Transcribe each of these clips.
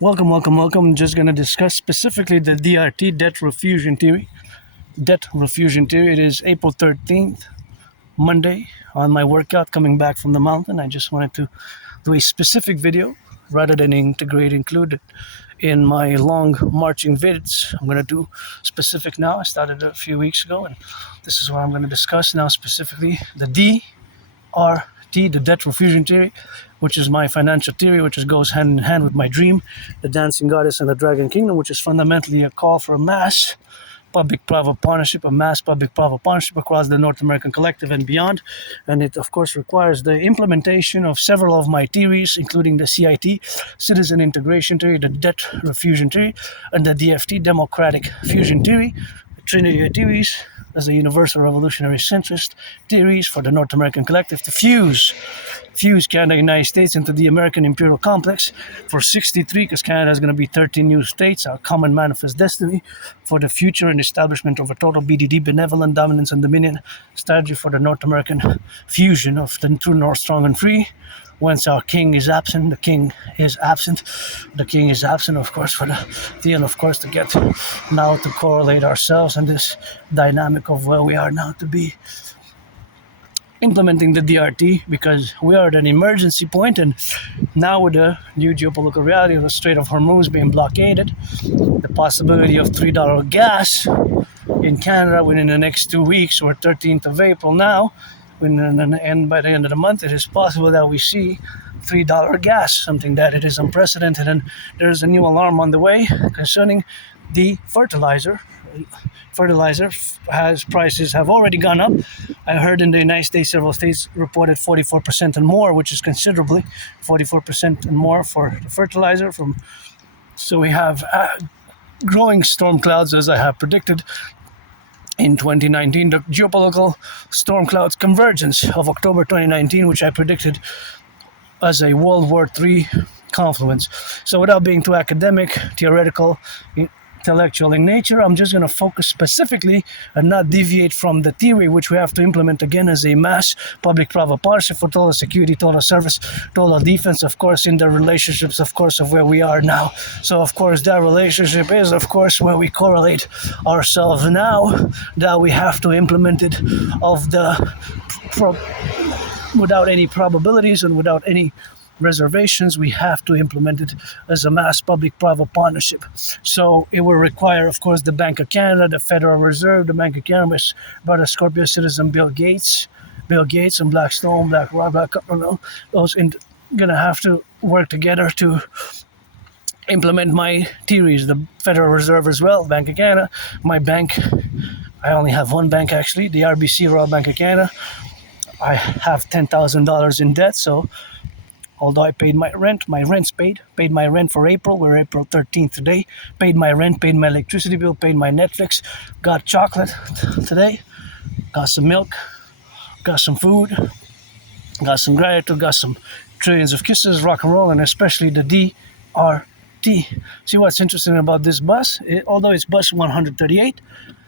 Welcome. I'm just going to discuss specifically the DRT, debt refusion theory. It is April 13th, Monday, on my workout coming back from the mountain. I just wanted to do a specific video rather than include it in my long marching vids. I'm going to do specific now. I started a few weeks ago, and this is what I'm going to discuss now specifically. The DRT, the debt refusion theory, which is my financial theory, which goes hand in hand with my dream, the dancing goddess and the dragon kingdom, which is fundamentally a call for a mass public-private partnership, across the North American Collective and beyond. And it, of course, requires the implementation of several of my theories, including the CIT, Citizen Integration Theory, the Debt Refusion Theory, and the DFT, Democratic Fusion Theory, the Trinity of Theories, as a universal revolutionary centrist theories for the North American Collective to fuse Canada and United States into the American imperial complex for 63, because Canada is going to be 13 new states, our common manifest destiny for the future and establishment of a total BDD, benevolent dominance and dominion strategy for the North American fusion of the true North, strong and free. Once our king is absent, the king is absent. The king is absent, of course, for the deal, of course, to get now to correlate ourselves and this dynamic of where we are now to be implementing the DRT, because we are at an emergency point, and now with the new geopolitical reality of the Strait of Hormuz being blockaded, the possibility of $3 gas in Canada within the next 2 weeks, or 13th of April now, and by the end of the month, it is possible that we see $3 gas, something that it is unprecedented, and there's a new alarm on the way concerning the fertilizer. Prices have already gone up. I heard in the United States, several states reported 44% and more, which is considerably 44% and more for the fertilizer. So we have growing storm clouds, as I have predicted in 2019, the geopolitical storm clouds convergence of October 2019, which I predicted as a World War III confluence. So without being too academic, theoretical, intellectual in nature, I'm just going to focus specifically and not deviate from the theory, which we have to implement again as a mass public-private partnership for total security, total service, total defense, of course, in the relationships, of course, of where we are now. So, of course, that relationship is, of course, where we correlate ourselves now, that we have to implement it without any probabilities and without any reservations. We have to implement it as a mass public-private partnership. So it will require, of course, the Bank of Canada, the Federal Reserve, the Bank of Canada, with brother Scorpio citizen Bill Gates and Blackstone, BlackRock, those gonna have to work together to implement my theories. The Federal Reserve as well, Bank of Canada, my bank. I only have one bank, actually, the RBC, Royal Bank of Canada. I have $10,000 in debt, so although I paid my rent's paid my rent for April, we're April 13th today, paid my rent, paid my electricity bill, paid my Netflix, got chocolate today, got some milk, got some food, got some gratitude, got some trillions of kisses, rock and roll, and especially the DRT. See what's interesting about this bus? Although it's bus 138,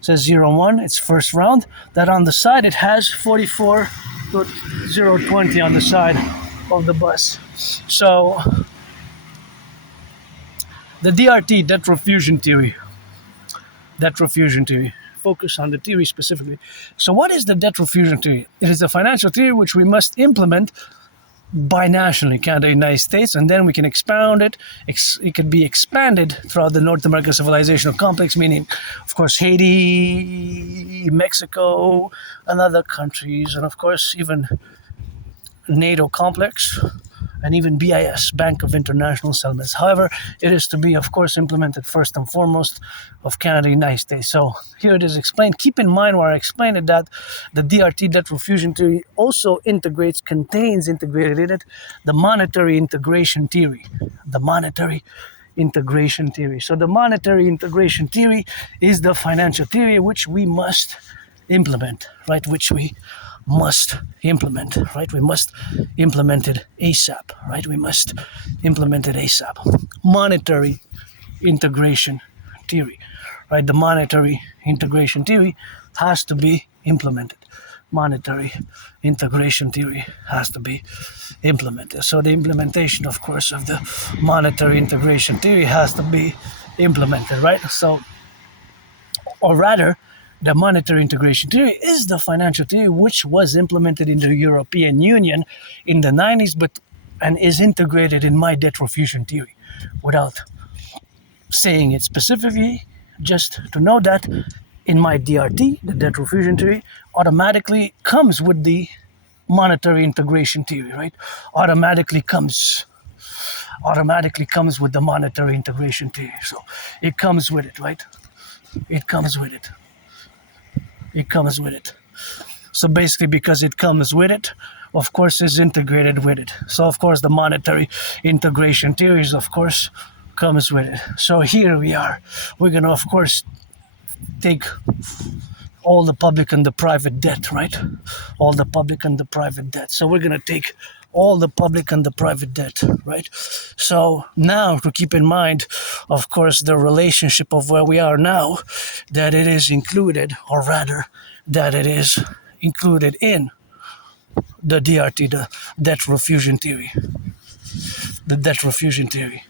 says 01, it's first round, that on the side it has 44.020 on the side of the bus. So the DRT, debt refusion theory, focus on the theory specifically. So what is the debt refusion theory? It is a financial theory which we must implement binationally, Canada and United States, and then we can expound it. It could be expanded throughout the North American civilizational complex, meaning, of course, Haiti, Mexico, and other countries, and of course even NATO complex, and even BIS, Bank of International Settlements. However, it is to be, of course, implemented first and foremost of Canada and United States. So here it is explained. Keep in mind while I explain it that the DRT, debt refusion theory, also contains integrated in it the monetary integration theory. So the monetary integration theory is the financial theory which we must implement, right? We must implement it ASAP, right? We must implement it ASAP. Monetary integration theory, right? The monetary integration theory has to be implemented. monetary integration theory has to be implemented. So the implementation, of course, of the monetary integration theory has to be implemented, right? So, or rather, the monetary integration theory is the financial theory which was implemented in the European Union in the 90s, and is integrated in my debt refusion theory. Without saying it specifically, just to know that in my DRT, the debt refusion theory, automatically comes with the monetary integration theory, right? Automatically comes with the monetary integration theory. So it comes with it, right? It comes with it. It comes with it. So basically, because it comes with it, of course, is integrated with it. So of course, the monetary integration theories, of course, comes with it. So here we are. We're gonna, of course, take all the public and the private debt, right? All the public and the private debt. So we're gonna take all the public and the private debt, right? So now to keep in mind, of course, the relationship of where we are now, that it is included, or rather, that it is included in the DRT, the debt refusion theory. The debt refusion theory.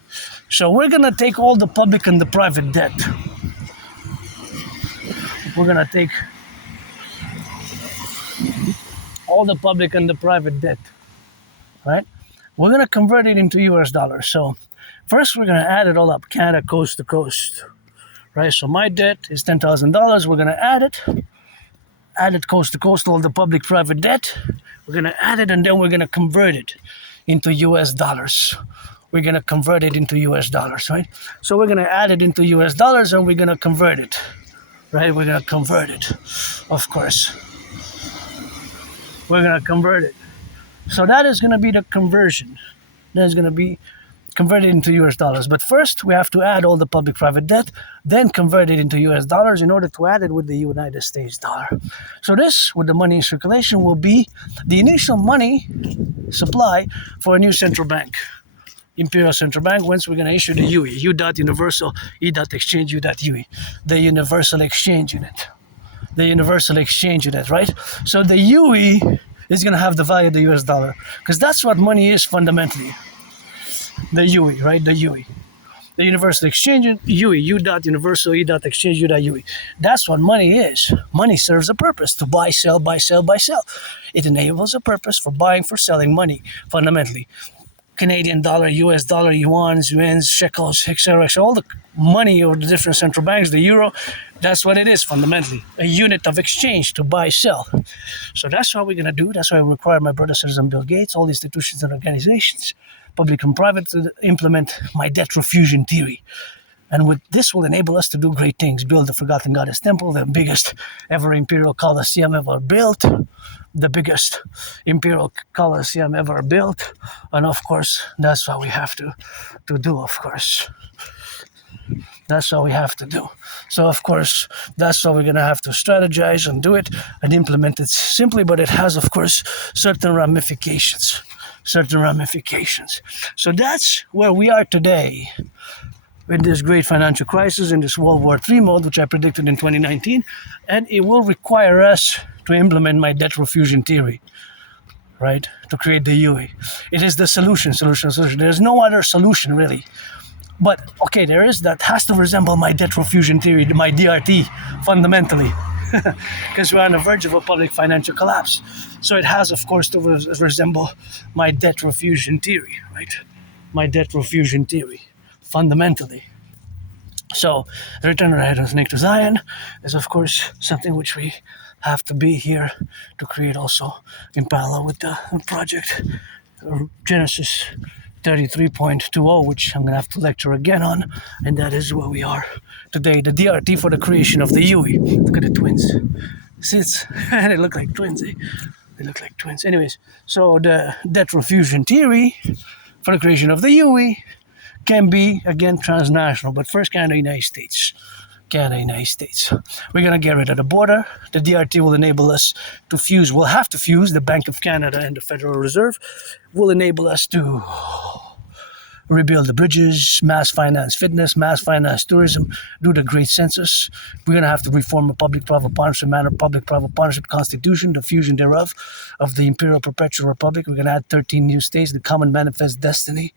So we're gonna take all the public and the private debt. We're gonna take all the public and the private debt, right? We're gonna convert it into US dollars. So first we're gonna add it all up, Canada coast to coast, right? So my debt is $10,000. We're gonna add it coast to coast, all the public private debt. We're gonna add it, and then we're gonna convert it into US dollars. We're gonna convert it into US dollars, right? So we're gonna add it into US dollars, and we're gonna convert it, right? We're gonna convert it, of course. We're gonna convert it. So that is gonna be the conversion. That is gonna be converted into US dollars. But first, we have to add all the public-private debt, then convert it into US dollars in order to add it with the United States dollar. So this, with the money in circulation, will be the initial money supply for a new central bank. Imperial Central Bank, once we're going to issue the UE, U.Universal, E.Exchange, U.UE, the Universal Exchange Unit. The Universal Exchange Unit, right? So the UE is going to have the value of the US dollar, because that's what money is fundamentally. The UE, right? The UE. The Universal Exchange, UE, U.Universal, E.Exchange, U.UE. That's what money is. Money serves a purpose to buy, sell, buy, sell, buy, sell. It enables a purpose for buying, for selling money, fundamentally. Canadian dollar, US dollar, yuans, shekels, etc. So all the money of the different central banks, the euro, that's what it is fundamentally. A unit of exchange to buy, sell. So that's what we're going to do. That's why I require my brother citizen Bill Gates, all the institutions and organizations, public and private, to implement my debt refusion theory. And with this will enable us to do great things. Build the Forgotten Goddess Temple, the biggest ever imperial coliseum ever built. The biggest imperial coliseum ever built. And of course, that's what we have to do, of course. That's what we have to do. So, of course, that's what we're going to have to strategize and do it and implement it simply, but it has, of course, certain ramifications. So that's where we are today in this great financial crisis, in this World War III mode, which I predicted in 2019, and it will require us to implement my debt refusion theory, right, to create the UE. It is the solution. There's no other solution, really. But, okay, there is that has to resemble my debt refusion theory, my DRT, fundamentally, because we're on the verge of a public financial collapse. So it has, of course, to resemble my debt refusion theory, right? My debt refusion theory, fundamentally. So the return of the head of snake to Zion is, of course, something which we have to be here to create also in parallel with the project Genesis 33.20, which I'm going to have to lecture again on, and that is where we are today. The DRT for the creation of the UE. Look at the twins. See, they look like twins, eh? They look like twins. Anyways, so the debt refusion theory for the creation of the UE can be, again, transnational, but first Canada, United States. We're going to get rid of the border. The DRT will enable us to fuse. We'll have to fuse the Bank of Canada and the Federal Reserve. Will enable us to rebuild the bridges, mass finance fitness, mass finance tourism, do the great census. We're going to have to reform a public-private partnership manner, public-private partnership constitution, the fusion thereof, of the Imperial Perpetual Republic. We're going to add 13 new states, the common manifest destiny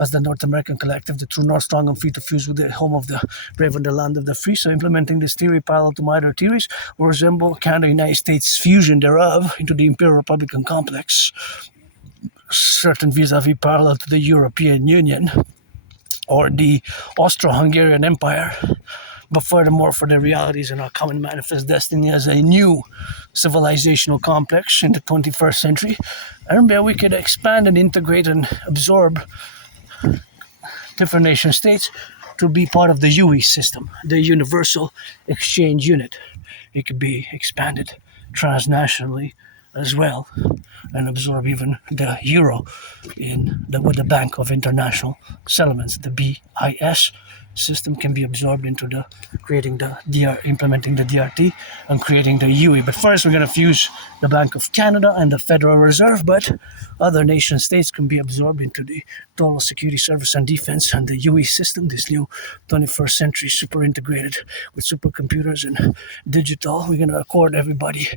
as the North American Collectif, the true north, strong and free to fuse with the home of the brave and the land of the free. So implementing this theory parallel to my other theories will resemble Canada, United States fusion thereof into the Imperial Republican complex, certain vis-a-vis parallel to the European Union or the Austro-Hungarian Empire, but furthermore for the realities in our common manifest destiny as a new civilizational complex in the 21st century. And where we could expand and integrate and absorb different nation states to be part of the UE system, the Universal Exchange Unit. It could be expanded transnationally as well and absorb even the euro with the Bank of International Settlements, the BIS system can be absorbed into the implementing the DRT and creating the UE. But first we're going to fuse the Bank of Canada and the Federal Reserve, but other nation states can be absorbed into the Total Security Service and Defense and the UE system, this new 21st century super integrated with supercomputers and digital. We're going to accord everybody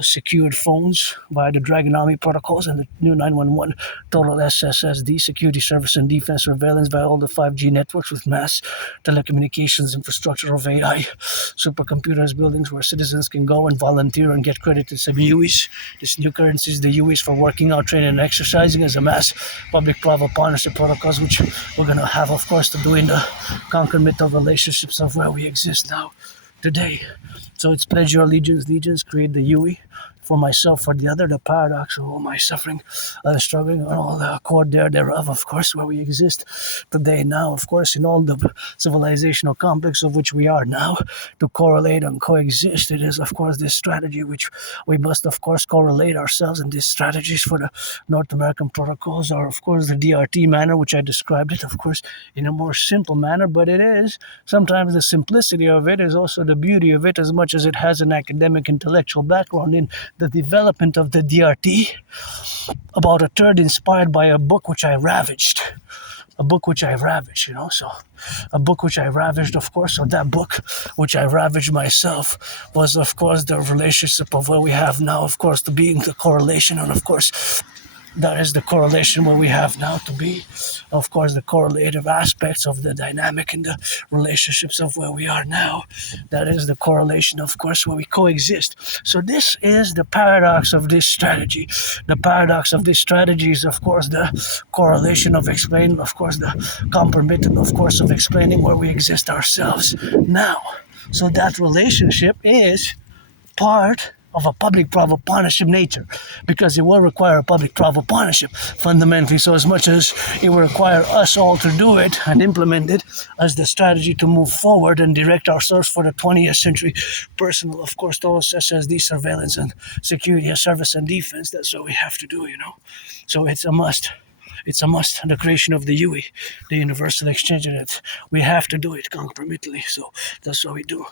secured phones via the Dragonomy protocols and the new 911 Total SSSD Security Service and Defense surveillance via all the 5G networks with mass telecommunications infrastructure of AI supercomputers, buildings where citizens can go and volunteer and get credited some UEs. This new currency is the UEs for working out, training, and exercising as a mass public-private partnership protocols, which we're going to have, of course, to do in the concomitant of relationships of where we exist now today. So it's pledge your allegiance, create the UE for myself, for the other, the paradox of all my suffering, struggling, and all the accord thereof, of course, where we exist today now, of course, in all the civilizational complex of which we are now, to correlate and coexist. It is, of course, this strategy which we must, of course, correlate ourselves, and these strategies for the North American protocols are, of course, the DRT manner, which I described it, of course, in a more simple manner, but it is sometimes the simplicity of it is also the beauty of it, as much as it has an academic intellectual background in the development of the DRT, about a third inspired by a book which I ravaged. A book which I ravaged, so a book which I ravaged, of course. So that book which I ravaged myself was, of course, the relationship of where we have now, of course, to being the correlation, and of course, that is the correlation where we have now to be, of course, the correlative aspects of the dynamic in the relationships of where we are now. That is the correlation, of course, where we coexist. So this is the paradox of this strategy. The paradox of this strategy is, of course, the correlation of explaining, of course, the compromission, of course, of explaining where we exist ourselves now. So that relationship is part of a public-private partnership nature, because it will require a public-private partnership fundamentally. So as much as it will require us all to do it and implement it as the strategy to move forward and direct ourselves for the 20th century personal, of course, those SSD surveillance and security, service and defense, that's what we have to do, So it's a must. It's a must, the creation of the UE, the Universal Exchange Unit. We have to do it concomitantly, so that's what we do.